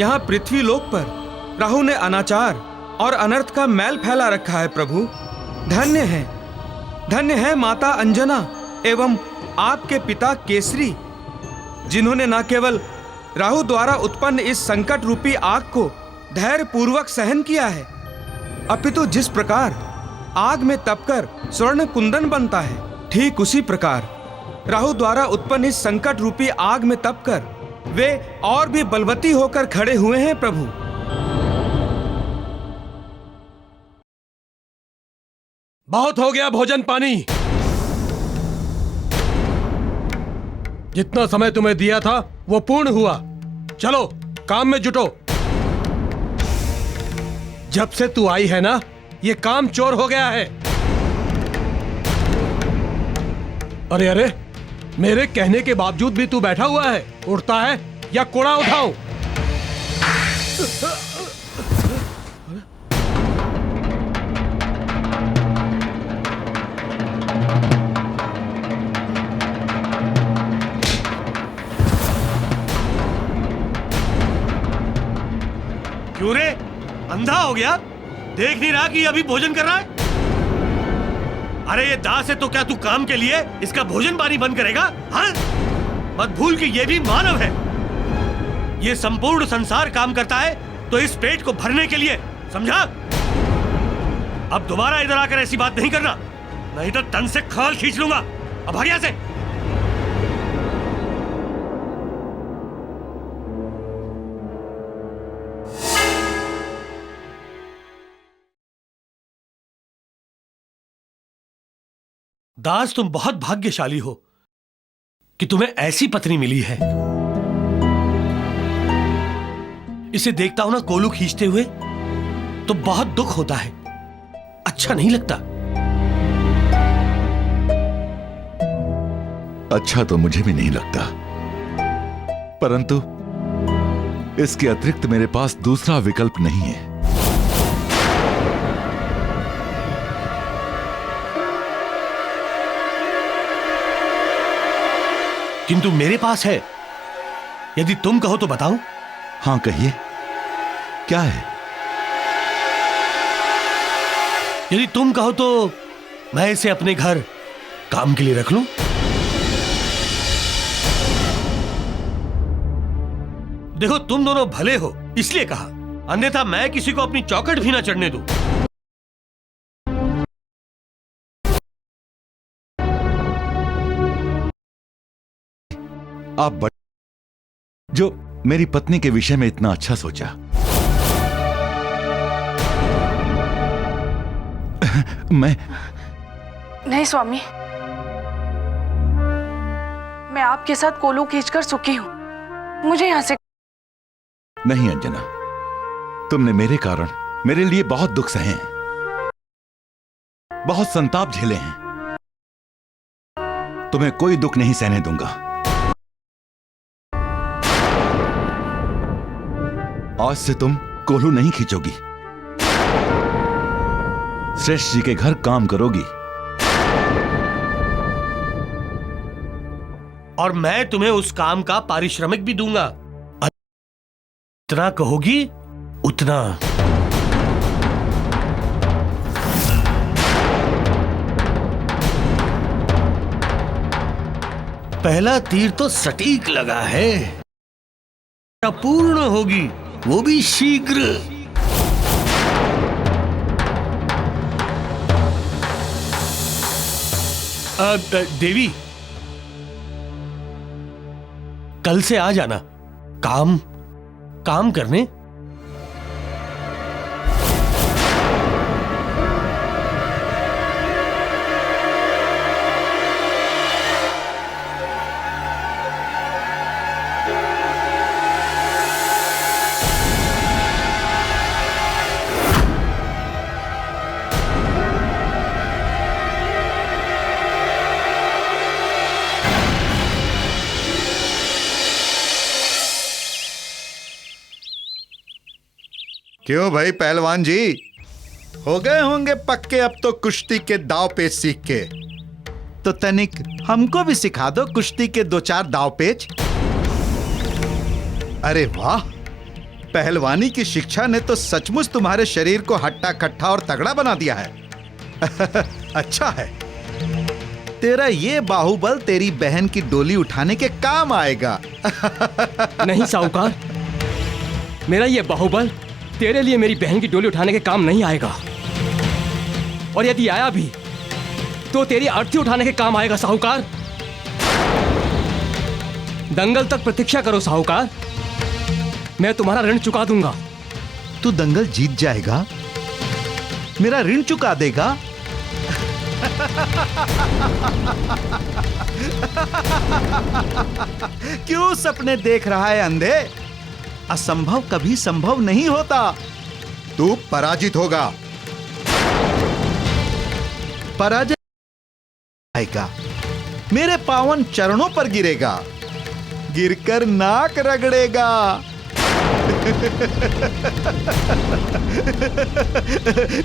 यहाँ पृथ्वी लोक पर राहु ने अनाचार और अनर्थ का मैल फैला रखा है प्रभु। धन्य है माता अंजना एवं आपके पिता केसरी, जिन्होंने न केवल राहु द्वारा उत्पन्न इस संकट रूपी आग को धैर्य पूर्वक सहन किया है, अपितु जिस प्रकार आग में तपकर स्वर्ण कुंदन बनता है, ठीक उसी प्रकार राहु द्वारा उत्पन्न इस संकट रूपी आग में तपकर वे और भी बलवती होकर खड़े हुए हैं प्रभु। बहुत हो गया भोजन पानी। जितना समय तुम्हें दिया था वो पूर्ण हुआ। चलो काम में जुटो। जब से तू आई है ना, ये काम चोर हो गया है। अरे अरे, मेरे कहने के बावजूद भी तू बैठा हुआ है। उठता है या कोड़ा उठाऊं? क्यों रे, अंधा हो गया? देख नहीं रहा कि अभी भोजन कर रहा है? अरे ये दास है तो क्या तू काम के लिए इसका भोजन पानी बंद करेगा? हाँ? मत भूल कि ये भी मानव है। ये संपूर्ण संसार काम करता है तो इस पेट को भरने के लिए, समझा? अब दोबारा इधर आकर ऐसी बात नहीं करना, नहीं तो तन से खाल खींच लूंगा। अब भाग यहां से। दास, तुम बहुत भाग्यशाली हो कि तुम्हें ऐसी पत्नी मिली है। इसे देखता हूं ना कोलू खींचते हुए तो बहुत दुख होता है, अच्छा नहीं लगता। अच्छा तो मुझे भी नहीं लगता, परंतु इसके अतिरिक्त मेरे पास दूसरा विकल्प नहीं है। किंतु मेरे पास है, यदि तुम कहो तो बताऊं? हाँ कहिए, क्या है? यदि तुम कहो तो मैं इसे अपने घर काम के लिए रख लूं। देखो तुम दोनों भले हो इसलिए कहा, अन्यथा मैं किसी को अपनी चौखट भी ना चढ़ने दूं। आप जो मेरी पत्नी के विषय में इतना अच्छा सोचा। मैं नहीं स्वामी, मैं आपके साथ कोलू खींचकर सुखी हूं। मुझे यहां से नहीं अंजना, तुमने मेरे कारण मेरे लिए बहुत दुख सहे हैं, बहुत संताप झेले हैं। तुम्हें कोई दुख नहीं सहने दूंगा। आज से तुम कोलू नहीं खींचोगी, श्रेष्ठ जी के घर काम करोगी। और मैं तुम्हें उस काम का पारिश्रमिक भी दूंगा। जितना कहोगी उतना। पहला तीर तो सटीक लगा है, पूर्ण होगी वो भी शीघ्र। देवी, कल से आ जाना काम करने। क्यों भाई पहलवान जी, हो गए होंगे पक्के अब तो कुश्ती के दाव पेच सीख के। तो तनिक हमको भी सिखा दो कुश्ती के दो चार दाव पेच। अरे वाह, पहलवानी की शिक्षा ने तो सचमुच तुम्हारे शरीर को हट्टा कट्ठा और तगड़ा बना दिया है। अच्छा है, तेरा ये बाहुबल तेरी बहन की डोली उठाने के काम आएगा। नहीं साहूकार, मेरा ये बाहुबल तेरे लिए मेरी बहन की डोली उठाने के काम नहीं आएगा, और यदि आया भी तो तेरी अर्थी उठाने के काम आएगा साहूकार। दंगल तक प्रतीक्षा करो साहूकार, मैं तुम्हारा ऋण चुका दूंगा। तू दंगल जीत जाएगा, मेरा ऋण चुका देगा। क्यों सपने देख रहा है अंधे? असंभव कभी संभव नहीं होता। तू पराजित होगा, पराजय आएगा, मेरे पावन चरणों पर गिरेगा, गिरकर नाक रगड़ेगा।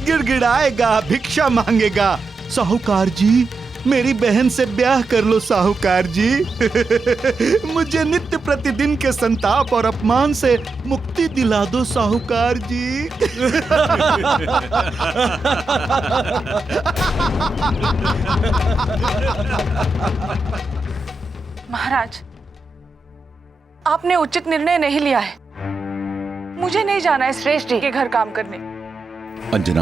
गिड़गिड़ाएगा, भिक्षा मांगेगा। साहूकार जी, मेरी बहन से ब्याह कर लो साहूकार जी। मुझे नित्य प्रतिदिन के संताप और अपमान से मुक्ति दिला दो साहूकार जी। महाराज, आपने उचित निर्णय नहीं लिया है। मुझे नहीं जाना है श्रेष्ठ जी के घर काम करने। अंजना,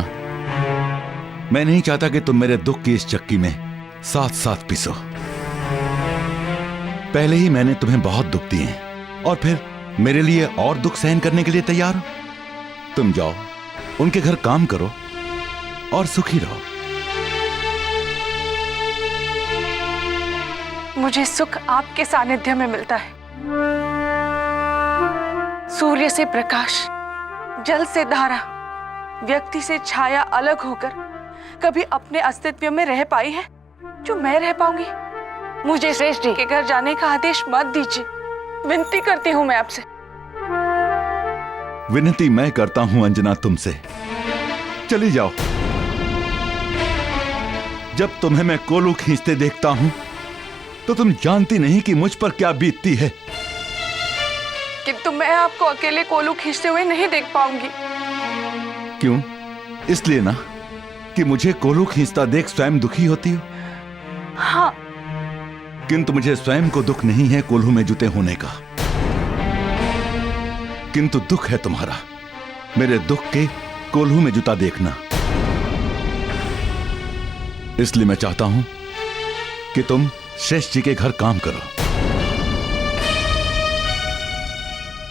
मैं नहीं चाहता कि तुम मेरे दुख की इस चक्की में साथ साथ पिसो। पहले ही मैंने तुम्हें बहुत दुख दिए हैं और फिर मेरे लिए और दुख सहन करने के लिए तैयार हो। तुम जाओ, उनके घर काम करो और सुखी रहो। मुझे सुख आपके सानिध्य में मिलता है। सूर्य से प्रकाश, जल से धारा, व्यक्ति से छाया अलग होकर कभी अपने अस्तित्व में रह पाई है जो मैं रह पाऊंगी? मुझे श्रेष्ठ जी के घर जाने का आदेश मत दीजिए, विनती करती हूँ मैं आपसे। विनती मैं करता हूं अंजना तुमसे, चली जाओ। जब तुम्हें मैं कोलू खींचते देखता हूं तो तुम जानती नहीं कि मुझ पर क्या बीतती है। किंतु मैं आपको अकेले कोलू खींचते हुए नहीं देख पाऊंगी। क्यों? इसलिए ना कि मुझे कोलू खींचता देख स्वयं दुखी होती हो। हाँ, किंतु मुझे स्वयं को दुख नहीं है कोल्हू में जुटे होने का, किंतु दुख है तुम्हारा मेरे दुख के कोल्हू में जुटा देखना। इसलिए मैं चाहता हूं कि तुम श्रेष्ठ जी के घर काम करो।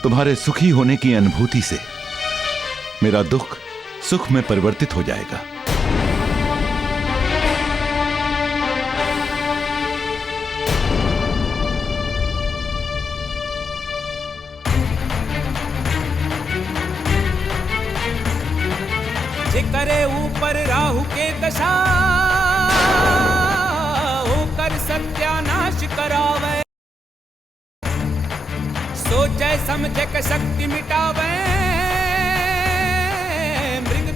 तुम्हारे सुखी होने की अनुभूति से मेरा दुख सुख में परिवर्तित हो जाएगा। करे ऊपर राहु के दशा, होकर सत्यानाश करावे, सोचे समझे के शक्ति मिटावे, मृग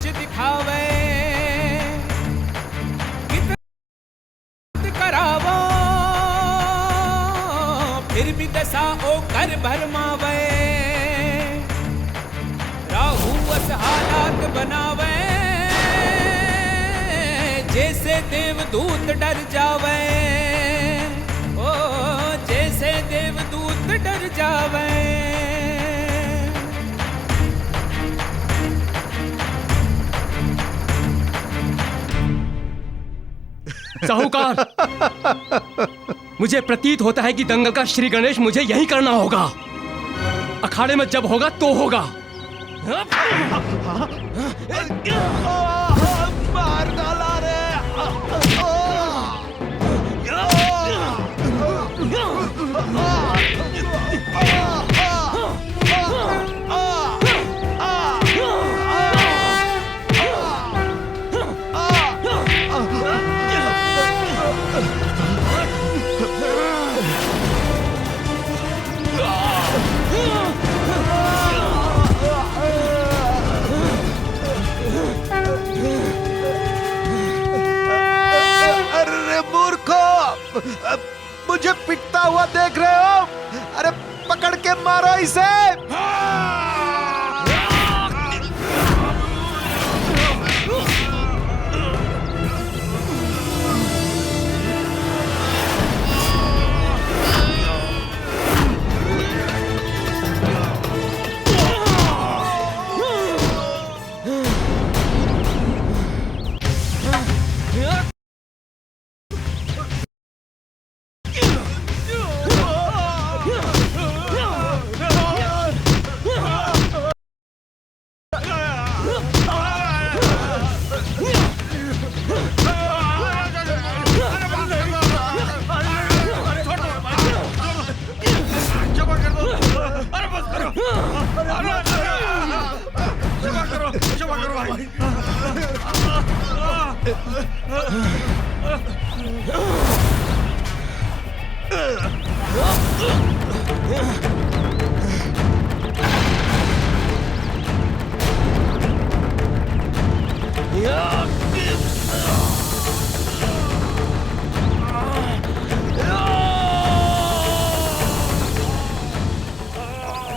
दिखावे, कितना करावो फिर भी दशा होकर भरमावे, राहु अस हालात बनावे, जैसे देवदूत डर जावे, ओ जैसे देवदूत डर जावे। साहूकार, मुझे प्रतीत होता है कि दंगल का श्री गणेश मुझे यही करना होगा। अखाड़े में जब होगा तो होगा। मार डाला रे। मुझे पिटता हुआ देख रहे हो? अरे पकड़ के मारो इसे।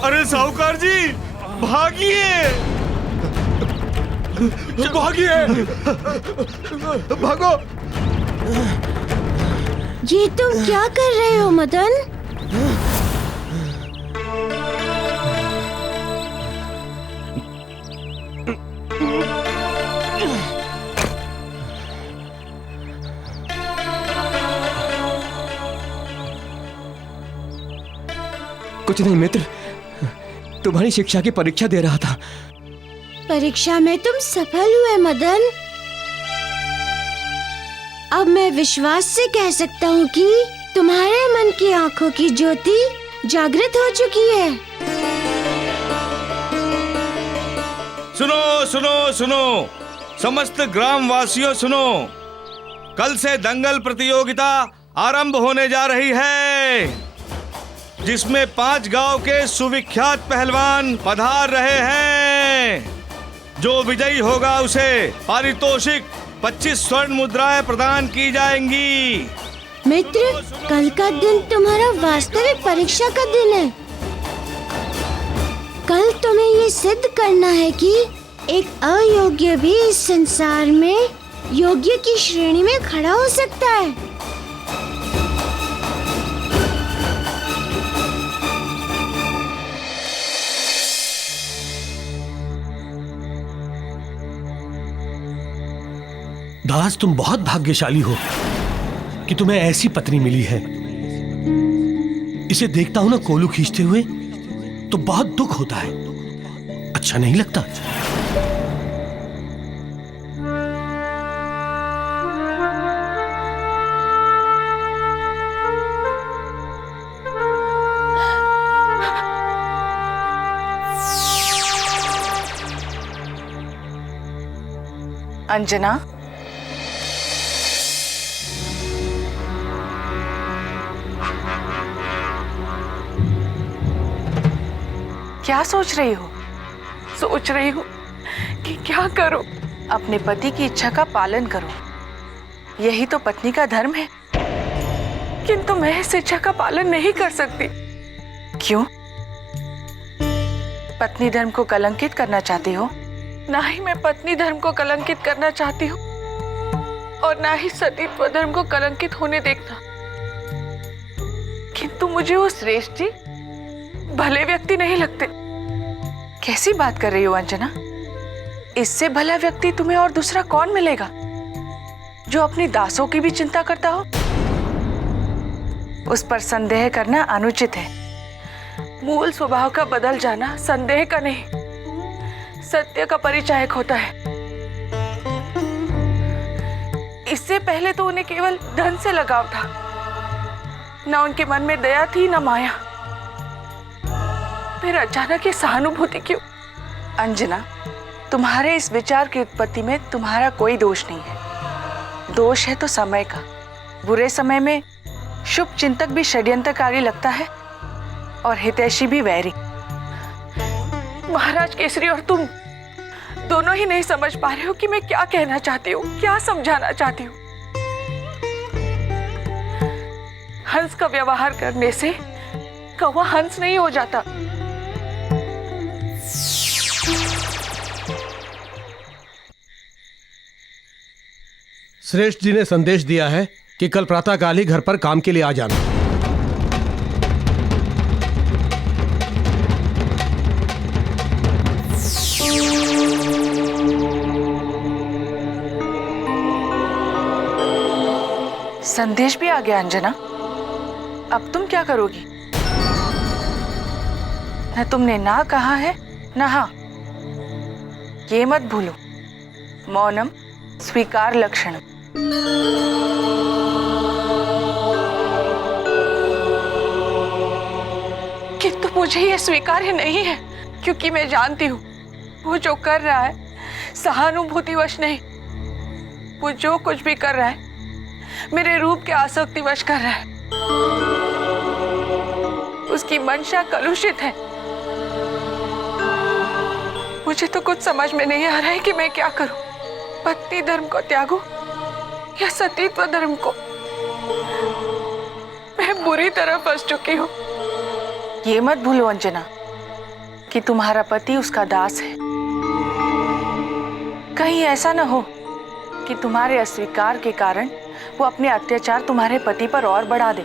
अरे साहूकार जी, भागिए भागिए, भागो। ये तुम क्या कर रहे हो मदन? कुछ नहीं मित्र, तुम्हारी शिक्षा की परीक्षा दे रहा था। परीक्षा में तुम सफल हुए मदन। अब मैं विश्वास से कह सकता हूँ कि तुम्हारे मन की आंखों की ज्योति जागृत हो चुकी है। सुनो सुनो सुनो, समस्त ग्रामवासियों सुनो, कल से दंगल प्रतियोगिता आरंभ होने जा रही है, जिसमें 5 गांव के सुविख्यात पहलवान पधार रहे हैं। जो विजयी होगा उसे पारितोषिक 25 स्वर्ण मुद्राएं प्रदान की जाएंगी। मित्र, कल का दिन तुम्हारा वास्तविक परीक्षा का दिन है। कल तुम्हें ये सिद्ध करना है कि एक अयोग्य भी इस संसार में योग्य की श्रेणी में खड़ा हो सकता है। दास, तुम बहुत भाग्यशाली हो कि तुम्हें ऐसी पत्नी मिली है। इसे देखता हूं ना कोलू खींचते हुए, तो बहुत दुख होता है। अच्छा नहीं लगता। अंजना, क्या सोच रही हो? सोच रही हूँ कि क्या करो। अपने पति की इच्छा का पालन करो, यही तो पत्नी का धर्म है। किंतु मैं इस इच्छा का पालन नहीं कर सकती। क्यों? पत्नी धर्म को कलंकित करना चाहती हो? ना ही मैं पत्नी धर्म को कलंकित करना चाहती हूँ और ना ही सतीत्व धर्म को कलंकित होने देखना। किंतु मुझे वो श्रेष्ठ जी भले व्यक्ति नहीं लगते। कैसी बात कर रही हो अंजना? इससे भला व्यक्ति तुम्हें और दूसरा कौन मिलेगा जो अपनी दासों की भी चिंता करता हो? उस पर संदेह करना अनुचित है। मूल स्वभाव का बदल जाना संदेह का नहीं, सत्य का परिचायक होता है। इससे पहले तो उन्हें केवल धन से लगाव था, न उनके मन में दया थी न माया। फिर अचानक ये सहानुभूति क्यों? अंजना, तुम्हारे इस विचार की उत्पत्ति में तुम्हारा कोई दोष नहीं है। दोष है तो समय का। बुरे समय में शुभ चिंतक भी षड्यंत्रकारी लगता है और हितैषी भी वैरी। महाराज केसरी और तुम दोनों ही नहीं समझ पा रहे हो कि मैं क्या कहना चाहती हूँ, क्या समझाना चाहती हूँ। हंस का व्यवहार करने से कौवा हंस नहीं हो जाता। श्रेष्ठ जी ने संदेश दिया है कि कल प्रातःकाल ही घर पर काम के लिए आ जाना। संदेश भी आ गया अंजना। अब तुम क्या करोगी? न तुमने ना कहा है न हाँ। ये मत भूलो, मौनम स्वीकार लक्षणम। किंतु मुझे ये स्वीकार्य नहीं है, क्योंकि मैं जानती हूँ वो जो कर रहा है सहानुभूतिवश नहीं। वो जो कुछ भी कर रहा है मेरे रूप के आसक्तिवश कर रहा है। उसकी मंशा कलुषित है। मुझे तो कुछ समझ में नहीं आ रहा है कि मैं क्या करूं। पत्नी धर्म को त्यागूं या सतीत्व धर्म को? मैं बुरी तरह फंस चुकी हूँ। ये मत भूलो अंजना कि तुम्हारा पति उसका दास है। कहीं ऐसा न हो कि तुम्हारे अस्वीकार के कारण वो अपने अत्याचार तुम्हारे पति पर और बढ़ा दे।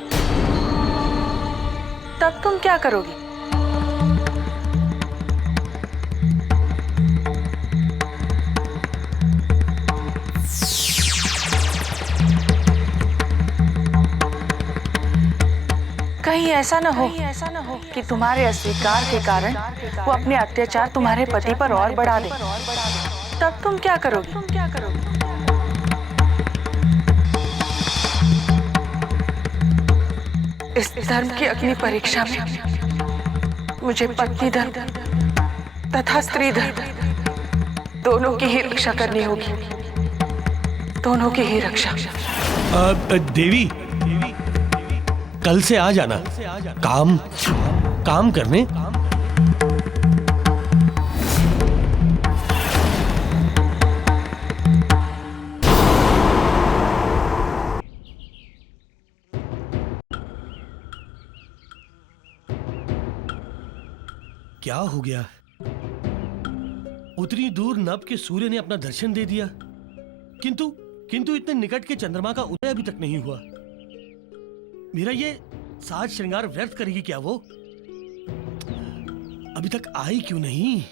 तब तुम क्या करोगी? कहीं ऐसा न हो कि तुम्हारे अस्वीकार के कारण वो अपने अत्याचार तुम्हारे पति पर और बढ़ा दे। तब तुम क्या करोगी? इस धर्म की अग्नि परीक्षा में मुझे पत्नी धर्म तथा स्त्री धर्म दोनों की ही रक्षा करनी होगी। दोनों की ही रक्षा। देवी, कल से आ जाना काम करने। क्या हो गया? उतनी दूर नभ के सूर्य ने अपना दर्शन दे दिया, किंतु इतने निकट के चंद्रमा का उदय अभी तक नहीं हुआ। मेरा ये साज श्रृंगार व्यर्थ करेगी क्या वो? अभी तक आई क्यों नहीं?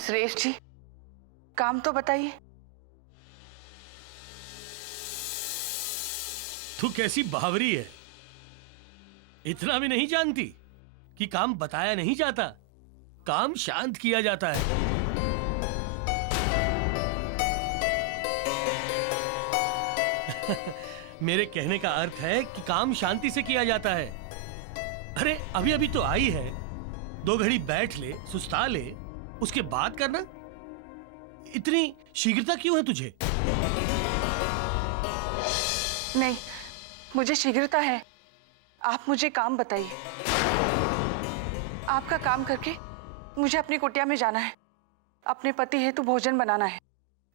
श्रेष्ठ जी, काम तो बताइए। तू कैसी बावरी है? इतना भी नहीं जानती कि काम बताया नहीं जाता, काम शांत किया जाता है। मेरे कहने का अर्थ है कि काम शांति से किया जाता है। अरे अभी अभी तो आई है, 2 घड़ी बैठ ले, सुस्ता ले, उसके बाद करना। इतनी शीघ्रता क्यों है तुझे? नहीं, मुझे शीघ्रता है। आप मुझे काम बताइए। आपका काम करके मुझे अपनी कुटिया में जाना है। अपने पति हेतु भोजन बनाना है।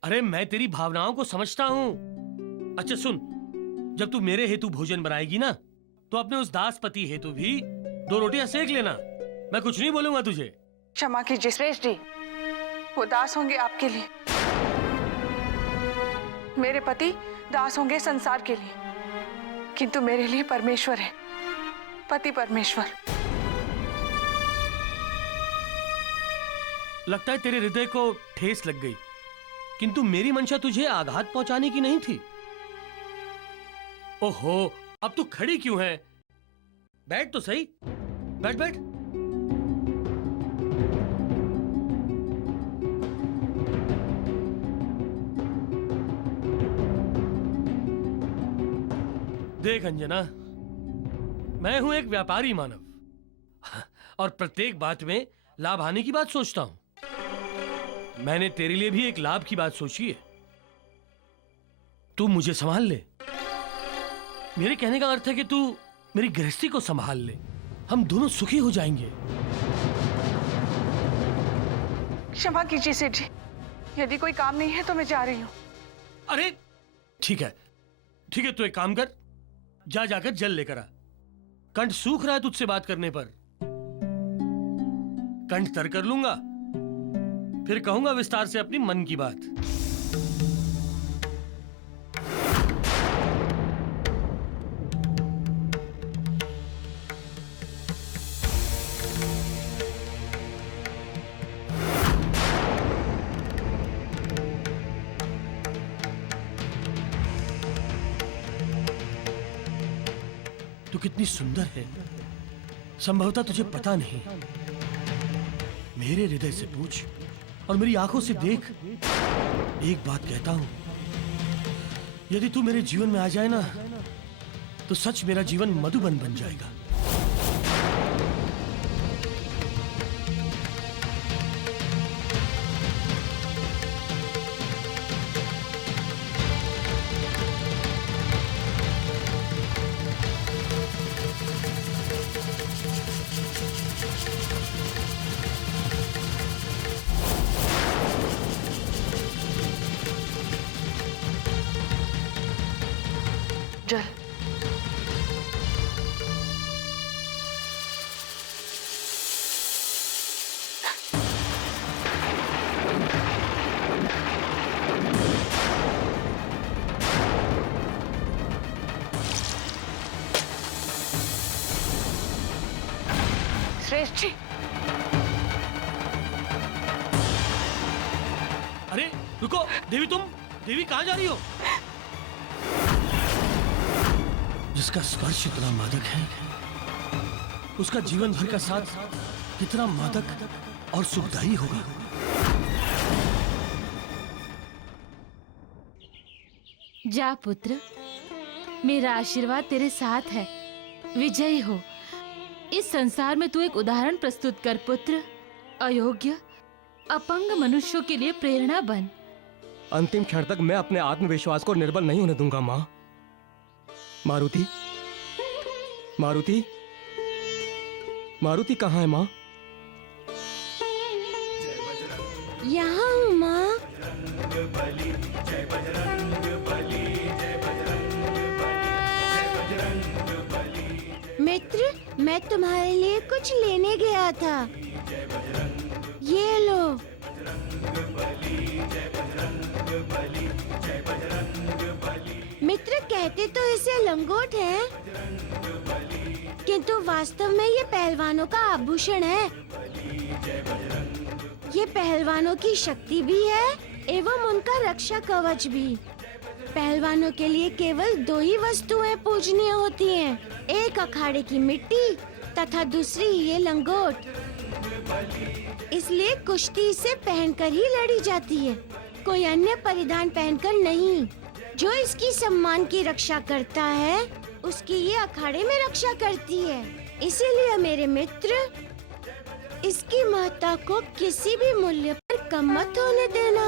अरे मैं तेरी भावनाओं को समझता हूं। अच्छा सुन, जब तू मेरे हेतु भोजन बनाएगी ना, तो अपने उस दास पति हेतु भी 2 रोटियां सेक लेना। मैं कुछ नहीं बोलूंगा तुझे। क्षमा कीजिए श्रेष्ठ जी, वो दास होंगे आपके लिए। मेरे पति दास होंगे संसार के लिए, किंतु मेरे लिए परमेश्वर है, पति परमेश्वर। लगता है तेरे हृदय को ठेस लग गई, किंतु मेरी मंशा तुझे आघात पहुंचाने की नहीं थी। ओहो, अब तू खड़ी क्यों है? बैठ तो सही, बैठ बैठ। देख अंजना, मैं हूं एक व्यापारी मानव और प्रत्येक बात में लाभ हानि की बात सोचता हूं। मैंने तेरे लिए भी एक लाभ की बात सोची है। तू मुझे संभाल ले। मेरे कहने का अर्थ है कि तू मेरी गृहस्थी को संभाल ले। हम दोनों सुखी हो जाएंगे। क्षमा कीजिए सेठ जी, यदि कोई काम नहीं है तो मैं जा रही हूँ। अरे ठीक है, ठीक है, तू एक काम कर, जाकर जल लेकर आ। कंठ सूख रहा है तुझसे बात करने पर। कंठ तर कर लूंगा, फिर कहूंगा विस्तार से अपनी मन की बात। तू कितनी सुंदर है, संभवतः तुझे पता नहीं। मेरे हृदय से पूछ और मेरी आंखों से देख। एक बात कहता हूं, यदि तू मेरे जीवन में आ जाए ना, तो सच मेरा जीवन मधुबन बन जाएगा। जल। श्रेष्ठ जी, अरे रुको देवी, देवी कहां जा रही हो? जिसका स्पर्श इतना मादक है, उसका जीवन भर का साथ कितना मादक और सुखदायी होगा। जा पुत्र, मेरा आशीर्वाद तेरे साथ है। विजयी हो। इस संसार में तू एक उदाहरण प्रस्तुत कर पुत्र। अयोग्य अपंग मनुष्यों के लिए प्रेरणा बन। अंतिम क्षण तक मैं अपने आत्मविश्वास को निर्बल नहीं होने दूंगा माँ। मारुति, मारुति, मारुति कहाँ है माँ? यहाँ हूँ माँ। मित्र, मैं तुम्हारे लिए कुछ लेने गया था। ये लो। मित्र, कहते तो इसे लंगोट है, किंतु वास्तव में ये पहलवानों का आभूषण है। ये पहलवानों की शक्ति भी है एवं उनका रक्षा कवच भी। पहलवानों के लिए केवल दो ही वस्तुएं पूजनीय होती हैं, एक अखाड़े की मिट्टी तथा दूसरी ये लंगोट। इसलिए कुश्ती इसे पहनकर ही लड़ी जाती है, कोई अन्य परिधान पहनकर नहीं। जो इसकी सम्मान की रक्षा करता है, उसकी ये अखाड़े में रक्षा करती है। इसीलिए मेरे मित्र, इसकी महत्ता को किसी भी मूल्य पर कम मत होने देना।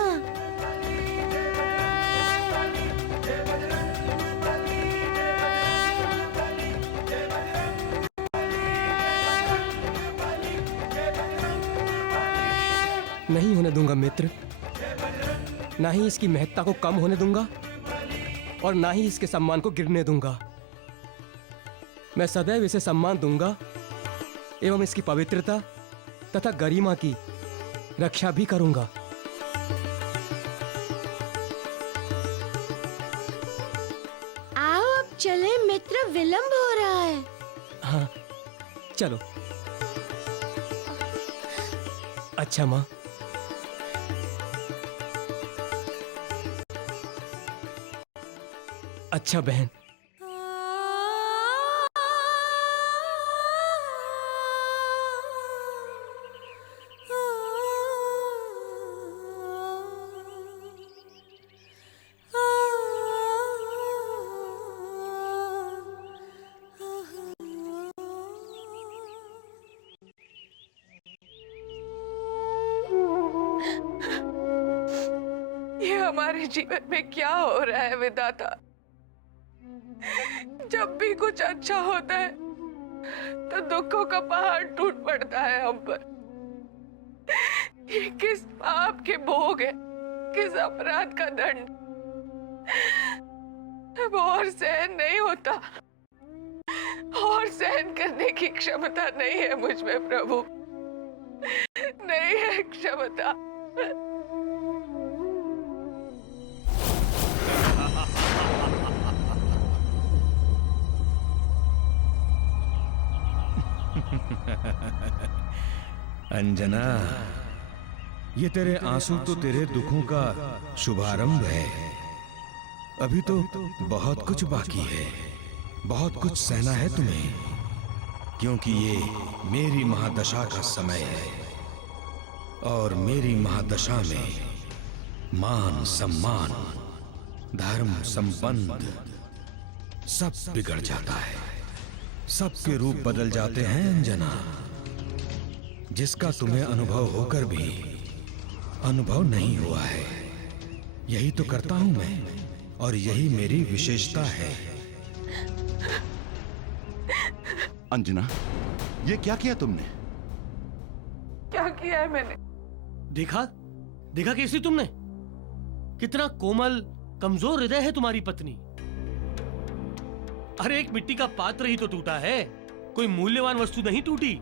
नहीं होने दूंगा मित्र। ना ही इसकी महत्ता को कम होने दूंगा और ना ही इसके सम्मान को गिरने दूंगा। मैं सदैव इसे सम्मान दूंगा एवं इसकी पवित्रता तथा गरिमा की रक्षा भी करूंगा। आओ अब चले मित्र, विलंब हो रहा है। हाँ चलो। अच्छा माँ। अच्छा बहन। हमारे जीवन में क्या हो रहा है विधाता? जब भी कुछ अच्छा होता है तो दुखों का पहाड़ टूट पड़ता है हम पर। ये किस पाप के भोग है, किस अपराध का दंड? अब और सहन नहीं होता, और सहन करने की क्षमता नहीं है मुझ में प्रभु, नहीं है क्षमता। अंजना, ये तेरे आंसू तो तेरे दुखों का शुभारंभ है। अभी तो बहुत कुछ बाकी है, बहुत कुछ सहना है तुम्हें, क्योंकि ये मेरी महादशा का समय है और मेरी महादशा में मान सम्मान, धर्म, संबंध सब बिगड़ जाता है, सबके रूप बदल जाते हैं अंजना, जिसका तुम्हें अनुभव होकर भी अनुभव नहीं हुआ है। यही तो करता हूं मैं, और यही मेरी विशेषता है। अंजना, ये क्या किया तुमने? क्या किया है मैंने? देखा देखा केसरी तुमने? कितना कोमल कमजोर हृदय है तुम्हारी पत्नी। अरे एक मिट्टी का पात्र ही तो टूटा है, कोई मूल्यवान वस्तु नहीं टूटी,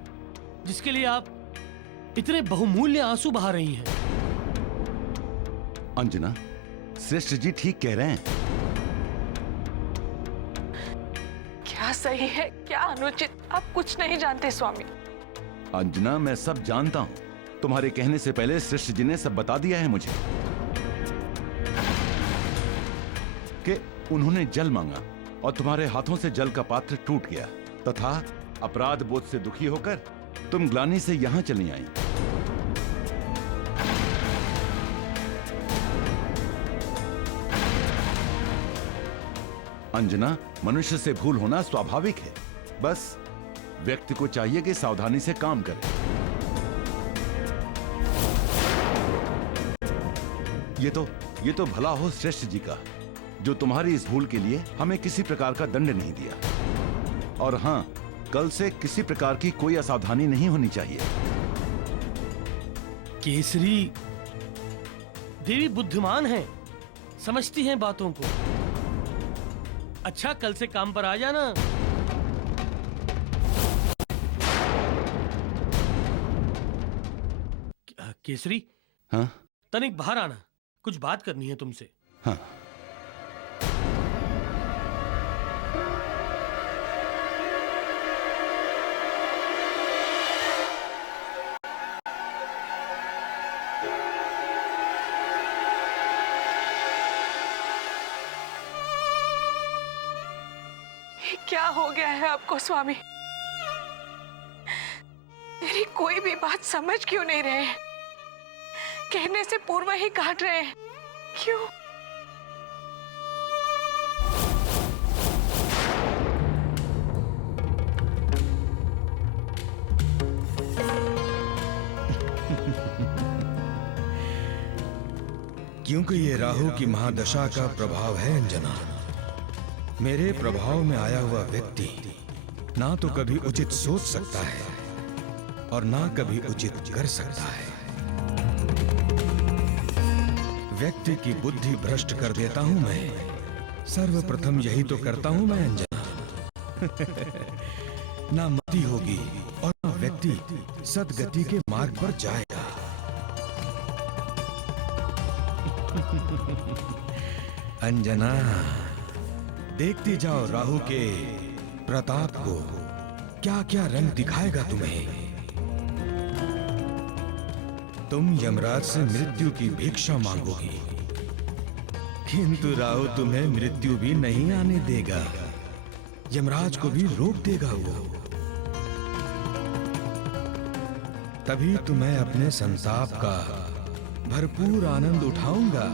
जिसके लिए आप इतने बहुमूल्य आंसू बहा रही हैं। अंजना, श्रेष्ठ जी ठीक कह रहे हैं। क्या सही है, क्या अनुचित, आप कुछ नहीं जानते स्वामी। अंजना, मैं सब जानता हूं। तुम्हारे कहने से पहले श्रेष्ठ जी ने सब बता दिया है मुझे कि उन्होंने जल मांगा और तुम्हारे हाथों से जल का पात्र टूट गया, तथा अपराध बोध से दुखी होकर तुम ग्लानि से यहां चली आई। अंजना, मनुष्य से भूल होना स्वाभाविक है, बस व्यक्ति को चाहिए कि सावधानी से काम करे। ये तो भला हो श्रेष्ठ जी का, जो तुम्हारी इस भूल के लिए हमें किसी प्रकार का दंड नहीं दिया। और हां, कल से किसी प्रकार की कोई असावधानी नहीं होनी चाहिए। केसरी देवी बुद्धिमान है, समझती हैं बातों को। अच्छा, कल से काम पर आ जाना। केसरी, हाँ? तनिक बाहर आना, कुछ बात करनी है तुमसे। हाँ। क्या हो गया है आपको स्वामी? मेरी कोई भी बात समझ क्यों नहीं रहे हैं? कहने से पूर्व ही काट रहे हैं, क्यों? क्योंकि ये राहु की महादशा का प्रभाव है अंजना। मेरे प्रभाव में आया हुआ व्यक्ति ना तो कभी उचित सोच सकता है और ना कभी उचित कर सकता है। व्यक्ति की बुद्धि भ्रष्ट कर देता हूं मैं। सर्वप्रथम यही तो करता हूं मैं अंजना। ना मति होगी और ना व्यक्ति सदगति के मार्ग पर जाएगा। अंजना, देखती जाओ राहु के प्रताप को, क्या क्या रंग दिखाएगा तुम्हें। तुम यमराज से मृत्यु की भिक्षा मांगोगी, किंतु राहु तुम्हें मृत्यु भी नहीं आने देगा, यमराज को भी रोक देगा वो। तभी तुम्हें अपने संताप का भरपूर आनंद उठाऊंगा।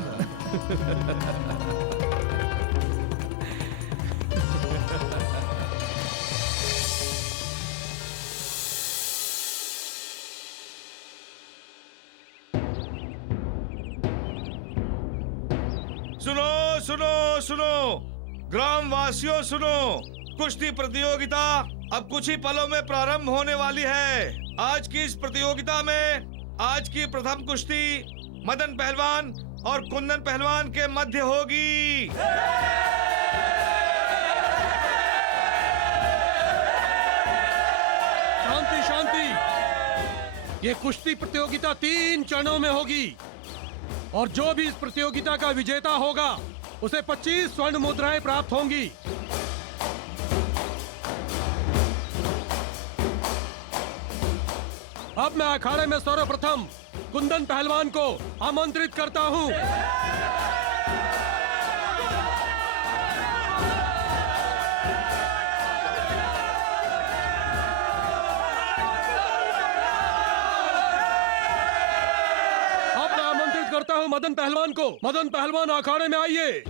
सुनो सुनो सुनो, ग्राम वासियों सुनो, कुश्ती प्रतियोगिता अब कुछ ही पलों में प्रारंभ होने वाली है। आज की इस प्रतियोगिता में आज की प्रथम कुश्ती मदन पहलवान और कुंदन पहलवान के मध्य होगी। शांति शांति। ये कुश्ती प्रतियोगिता 3 चरणों में होगी और जो भी इस प्रतियोगिता का विजेता होगा उसे 25 स्वर्ण मुद्राएं प्राप्त होंगी। अब मैं अखाड़े में सर्वप्रथम कुंदन पहलवान को आमंत्रित करता हूं। अब मैं आमंत्रित करता हूं मदन पहलवान को। मदन पहलवान अखाड़े में आइए।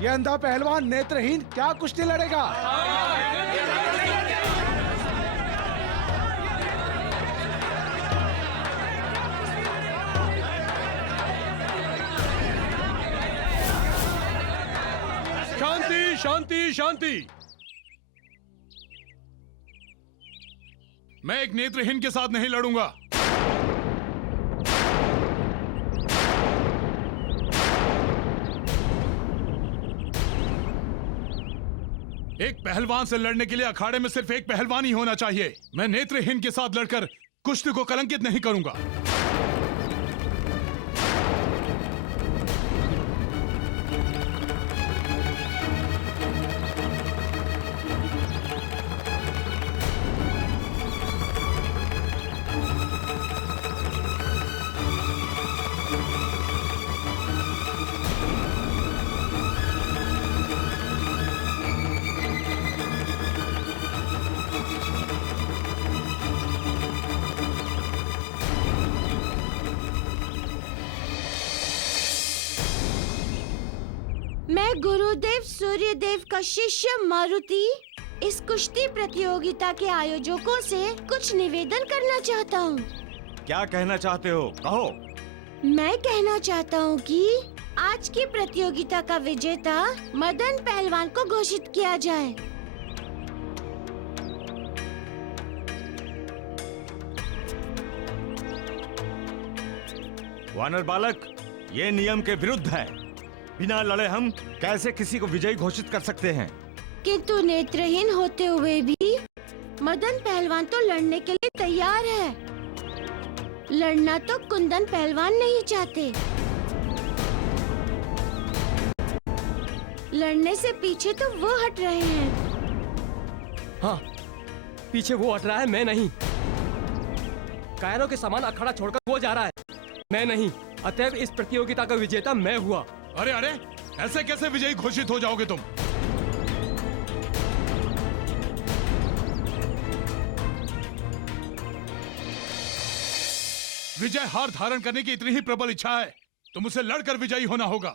ये अंधा पहलवान नेत्रहीन क्या कुश्ती लड़ेगा? शांति शांति शांति। मैं एक नेत्रहीन के साथ नहीं लड़ूंगा। एक पहलवान से लड़ने के लिए अखाड़े में सिर्फ एक पहलवान ही होना चाहिए। मैं नेत्रहीन के साथ लड़कर कुश्ती को कलंकित नहीं करूंगा। मैं गुरुदेव सूर्यदेव का शिष्य मारुति इस कुश्ती प्रतियोगिता के आयोजकों से कुछ निवेदन करना चाहता हूँ। क्या कहना चाहते हो? कहो। मैं कहना चाहता हूँ कि आज की प्रतियोगिता का विजेता मदन पहलवान को घोषित किया जाए। वानर बालक, ये नियम के विरुद्ध है। बिना लड़े हम कैसे किसी को विजयी घोषित कर सकते हैं? किंतु नेत्रहीन होते हुए भी मदन पहलवान तो लड़ने के लिए तैयार है। लड़ना तो कुंदन पहलवान नहीं चाहते। लड़ने से पीछे तो वो हट रहे हैं। हाँ, पीछे वो हट रहा है, मैं नहीं। कायरों के समान अखाड़ा छोड़कर वो जा रहा है, मैं नहीं। अतएव इस प्रतियोगिता का विजेता मैं हुआ। अरे अरे, ऐसे कैसे विजयी घोषित हो जाओगे तुम? विजय हार धारण करने की इतनी ही प्रबल इच्छा है तो मुझसे लड़कर विजयी होना होगा।